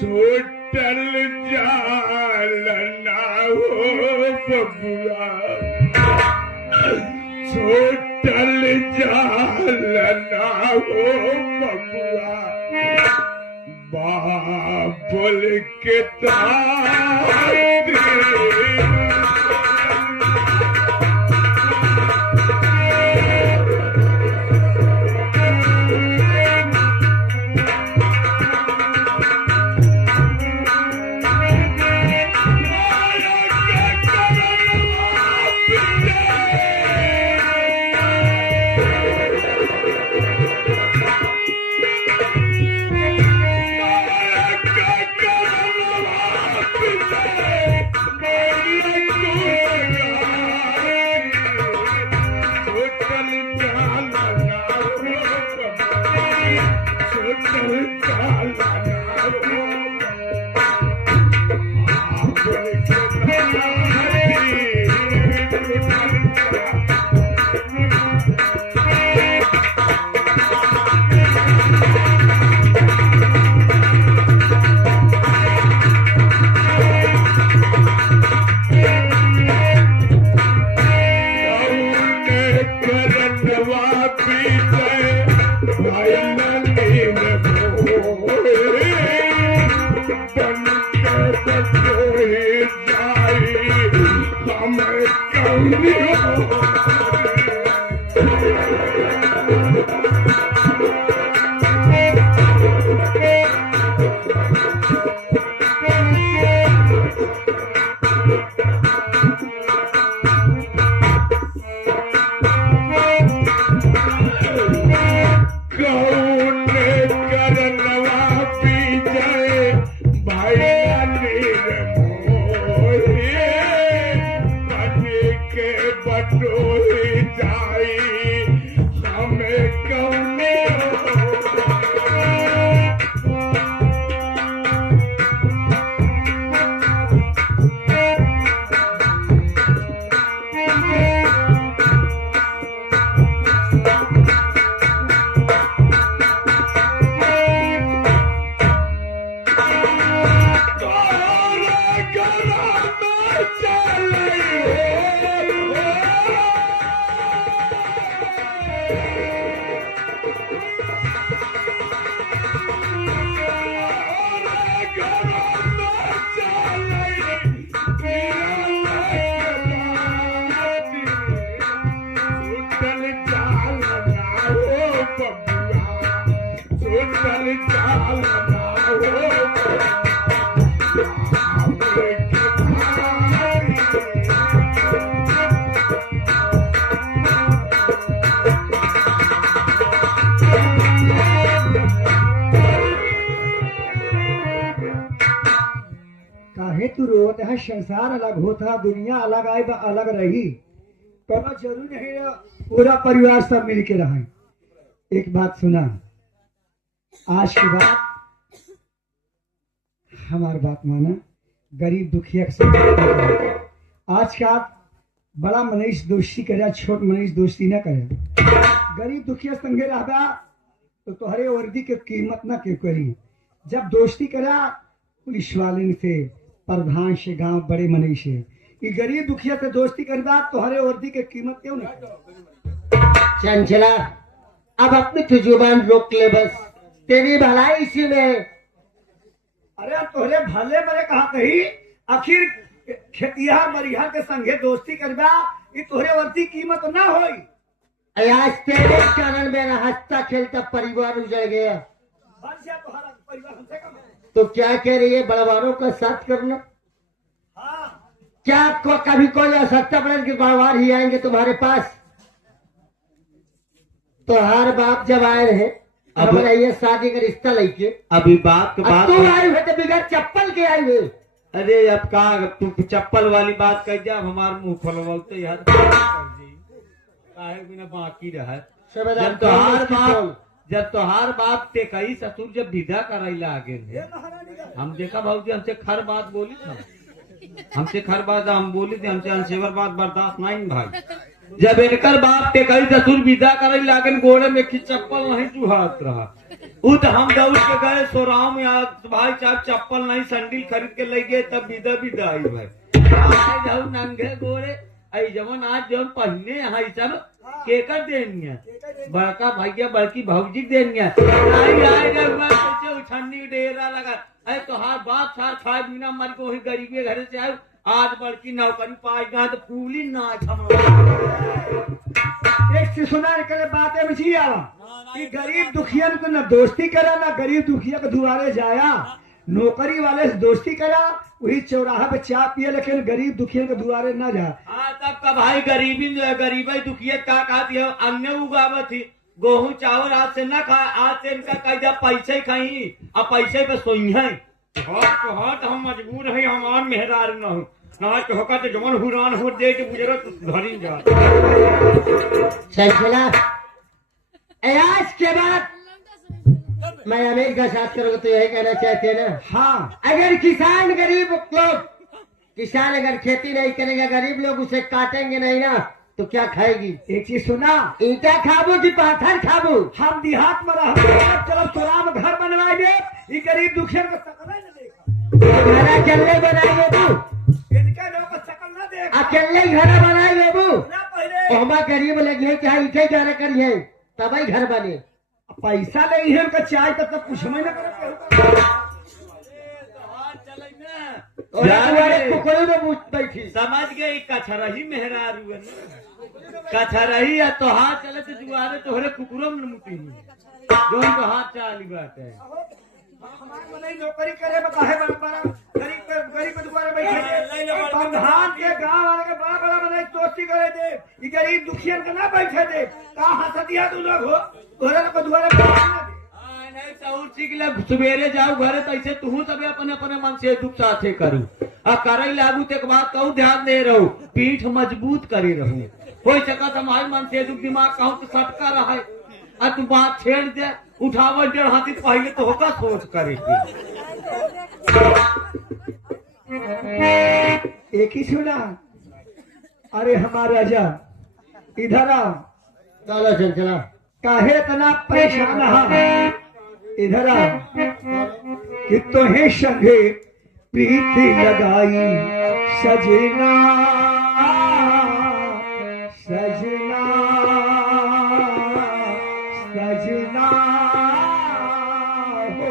छोटल जालना हो बबुआ, छोटल जालना हो बबुआ, बाबुल के तारे संसार अलग होता, दुनिया अलग आए अलग रही, तो जरूरी नहीं पूरा परिवार सब मिल के रहे। एक बात सुना, आज के बाद हमारी बात माना, गरीब दुखिया के साथ आज का बड़ा मनीष दोस्ती करे, छोट मनीष दोस्ती न करे। गरीब दुखिया संगे रहबा तो तोहरे वर्दी के कीमत न के करी। जब दोस्ती करा पुलिस वाले से, प्रधान से, गांव बड़े मनीष से, ये गरीब दुखिया से दोस्ती करदा तो हरे वर्दी के कीमत क्यों नहीं। चंचला अब अपनी तो जुबान रोक ले, बस तेरी भलाई इसी में। अरे तोहरे भले बड़े कहा कही, आखिर खेतिया मरिया के संगे दोस्ती करबा ये तोहरे वर्दी कीमत ना होई। आज तेरे कारण मेरा हंसता खेलता परिवार उजड़ गया। परिवार हमसे कम है। तो क्या कह रही है, बड़वारों का साथ करना। हाँ। क्या आपको कभी कोई आवश्यकता पड़े कि बड़वार ही आएंगे तुम्हारे पास? तो हर बाप जब आए रहे अब ये शादी का रिश्ता लेके, अभी बात के बाद तू आए हुए तो बिगड़ चप्पल के आए हुए। अरे अब का तू चप्पल वाली बात कह जा, हमारे मुंह फल बोलते यार बिना बाकी रहा। जब तोहार बाप ते कई ससुर जब विदा करैला आगे हम देखा भाजी हमसे खर बात बोली था, हमसे खर बात हम बोली थी, हमसे अनसेवर बात बर्दाश्त नहीं भाई। जब इनकर बाप ते कई ससुर विदा करैला आगे गोड़े में की चप्पल नहीं चुहात रहा, वो तो हम दौड़ के गए सोराव में भाई साहब चप्पल नहीं सैंडल खरीद के ले गए तब विदा आई भाई आए जाऊ नंगे गोरे आई जवन आज जवन पहने है सब केकर देनी है बड़का भैया बड़की भौजी देनी है आई जब मैं सोचे उछन्नी डेरा लगा अरे तो हाथ बाप सार खाए बिना मर को वही गरीबी घर से आए आज बड़की नौकरी पाई गया तो फूली ना एक से सुना करे बातें बची आवा कि गरीब दुखियन को न दोस्ती करा ना गरीब दुखिया के दुआरे जाया नौकरी वाले से दोस्ती करा वही चौराहा पे चाय पिए लेकिन गरीब दुखियन के दुआरे न जा। हाँ तब का भाई गरीबी जो है गरीबी दुखियत का खाती है अन्य उगावत थी गेहूं चावल आज से न खाए आज से इनका कह पैसे खाई अब पैसे पे सोई है हट हम मजबूर है हमार मेहरार न हो ना तो होकर तो जमन हुरान हो दे के गुजरत धरी जा चला आज के बाद मैं अमेरिका साथ करोगे तो यही कहना चाहते ना। हाँ अगर किसान गरीब लोग किसान अगर खेती नहीं करेगा गरीब लोग उसे काटेंगे नहीं ना तो क्या खाएगी। एक चीज सुना ईटा खाबू कि पाथर खाबू। हम देहात में रह चलो चौराहा में घर बनवाए दे ये गरीब दुखियन को शकल न देखा घर अकेले बनाएंगे तू इनका लोग को शकल न देखा अकेले घर बनाएंगे बू ना पहले हमा गरीब लगे क्या ईटे जा करिए तभी घर बने पैसा नहीं है उनका चाय तब तक कुछ में न करे कुकड़ों में मुझ बैठी समझ गए कछरही मेहरार हुए कछरही है तो हाथ चले तो जुआरे तोहरे कुकुरों में मुटी जो उनको हाथ चाली बात है हमारे नौकरी करे बताहे बड़ा गरीब के दुआरे बैठे प्रधान के गांव वाले के बड़ा बड़ा बनाई दोस्ती करे दे ये गरीब दुखियन के ना बैठे दे कहा हंसदिया तू लोग हो घोड़े को दुआरे सवेरे जाऊ घरे तो ऐसे तू सब अपने अपने मन से दुख साथे करू आ करे लागू ते बात कहू ध्यान दे रहू पीठ मजबूत करी रहू कोई चक्कर हमारे मन से दुख दिमाग कहूँ तो सटका रहा है आ तू बात छेड़ दे उठावट डेढ़ हाथी पहले तो होगा सोच करेगी एक ही सुना अरे हमारे राजा इधर आओ चलो चल चला काहे इतना परेशान है इधर आओ कि तुम्हें संगे प्रीति लगाई सजना सजना सजना हो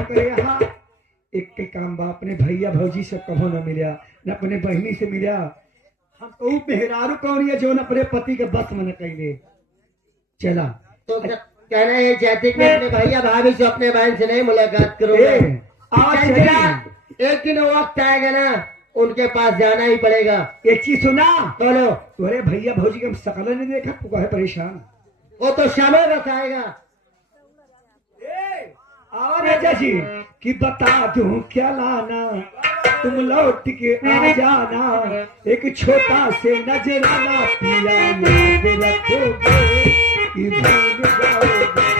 ओकरे यहाँ एक के काम बा, अपने भैया भौजी से कभो न मिला, न अपने बहनी से मिला। हम तो मेहरारू कौन है जो न अपने पति के बस में न कैले। चला तो कहना ये चाहते कि अपने भैया भाभी से अपने बहन से नहीं मुलाकात करो। आज एक दिन वक्त आएगा ना, उनके पास जाना ही पड़ेगा। एक चीज सुना, बोलो। तुम्हारे भैया भौजी के हम शकल नहीं देखा, तू है परेशान। वो तो समय बताएगा। और राजा जी कि बता दूं क्या लाना, तुम लौट के आ जाना, एक छोटा से नजराना पिया याद रखोगे कि भूल जाओगे।